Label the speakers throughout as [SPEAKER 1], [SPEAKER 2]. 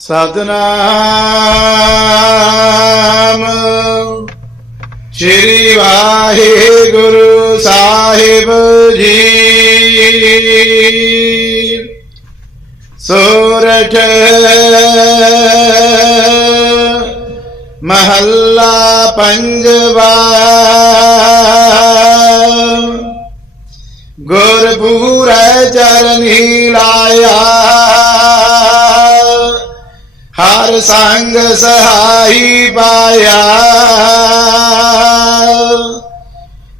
[SPEAKER 1] ਸਤਨਾਮ। ਸ੍ਰੀ ਵਾਹਿਗੁਰੂ ਸਾਹਿਬ ਜੀ। ਸੋਰਠ ਮਹੱਲਾ ਪੰਜਵਾ। ਗੁਰਪੂਰੈ ਚਰਨੀ ਲਾਇਆ। ਸੰਗ ਸਹਾਈ ਪਾਇਆ।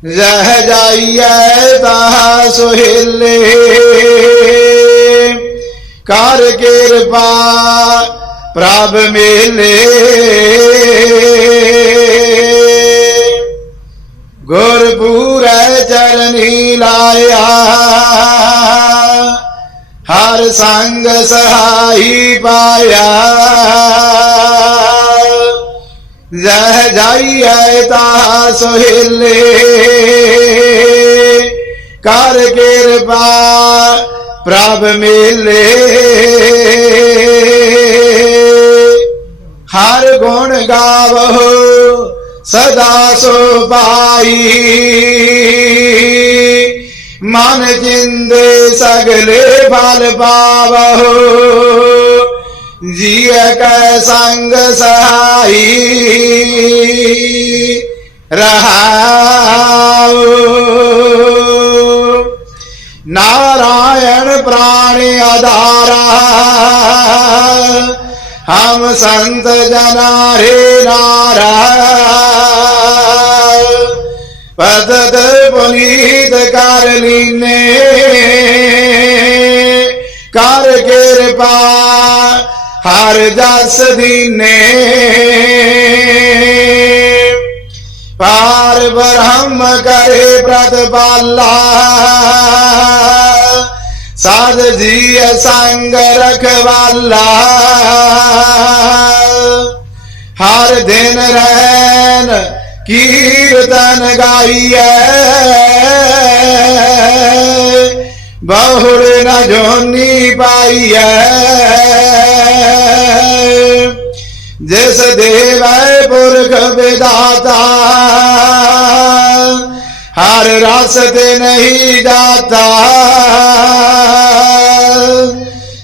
[SPEAKER 1] ਰਹਿ ਜਾਈਐ ਤਾ ਸੁਹੇਲੇ। ਕਰ ਕਿਰਪਾ ਪ੍ਰਭ ਮੇਲੇ। ਗੁਰਪੂਰੈ ਚਰਨੀ ਲਾਇਆ। तार संग सहाई पाया। जह जाइए ताहा सोहेले कर कृपा प्रभ मेले। हर गुण गावो सदा सो पाई मन जिंद सगले फल पाव जिय क संग सहाई रहा नारायण प्राणी अधारा। हम संत जना रे नारा। पद पुनीत कर लीने। हर जस दीने पार ब्रह्म करे प्रत प्रतिपाला साध जी संग रखवाला। हर दिन रहन, कीर्तन गाइए। बहुर न जोनी पाइए। जिस देव पुरख विदाता, हर रास्ते नहीं जाता।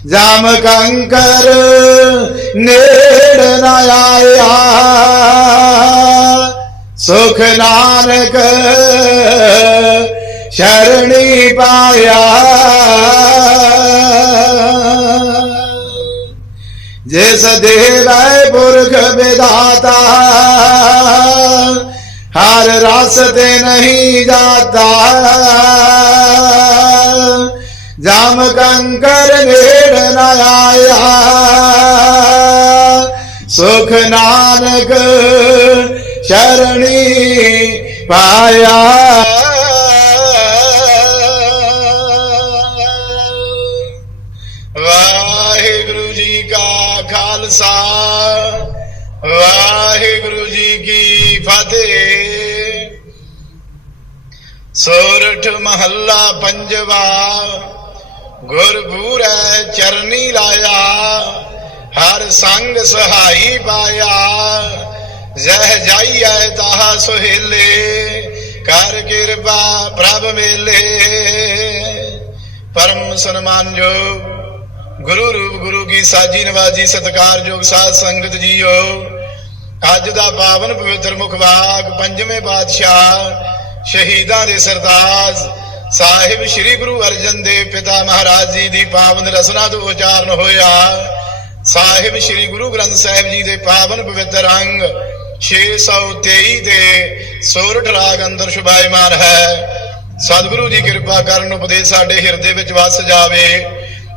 [SPEAKER 1] जाम कंकर नेड़ न आया। सुख नानक जिस देव पुरख विदाता, हर रास्ते नहीं जाता। जाम कंकर नेड़ न आया, सुख नानक शरणी पाया। ਵਾਹਿਗੁਰੂ ਜੀ ਕੀ ਫਤਿਹ। ਸੋਰਠ ਮਹੱਲਾ ਪੰਜਵਾ, ਗੁਰਬੂਰੈ ਚਰਨੀ ਲਾਇਆ, ਹਰ ਸੰਗ ਸਹਾਈ ਪਾਇਆ। ਜਹ ਜਾਈਐ ਤਾਹ ਸੁਹੇਲੇ, ਕਰ ਕਿਰਪਾ ਪ੍ਰਭ ਮੇਲੇ ਪਰਮ ਸਨਮਾਨਯੋਗ ਗੁਰੂ ਰੂਪ ਗੁਰੂ ਕੀ ਸਾਜੀ ਨਵਾਜੀ ਸਤਕਾਰਯੋਗ ਸਾਧ ਸੰਗਤ ਜੀਓ। ਅੱਜ ਦਾ ਪਾਵਨ ਪਵਿੱਤਰ ਮੁਖਵਾਕ ਪੰਜਵੇਂ ਪਾਤਸ਼ਾਹ ਸ਼ਹੀਦਾਂ ਦੇ ਸਰਤਾਜ ਸਾਹਿਬ ਸ੍ਰੀ ਗੁਰੂ ਅਰਜਨ ਦੇਵ ਪਿਤਾ ਮਹਾਰਾਜ ਜੀ ਦੀ ਪਾਵਨ ਰਸਨਾ ਤੋਂ ਉਚਾਰਨ ਹੋਇਆ। ਸਾਹਿਬ ਸ੍ਰੀ ਗੁਰੂ ਗ੍ਰੰਥ ਸਾਹਿਬ ਜੀ ਦੇ ਪਾਵਨ ਪਵਿੱਤਰ ਅੰਗ 623 ਦੇ ਸੋਰਠ ਰਾਗ ਅੰਦਰ ਸ਼ੁਭਾਇਮਾਨ ਹੈ। ਸਤਿਗੁਰੂ ਜੀ ਕਿਰਪਾ ਕਰਨ ਉਪਦੇਸ਼ ਸਾਡੇ ਹਿਰਦੇ ਵਿੱਚ ਵਸ ਜਾਵੇ।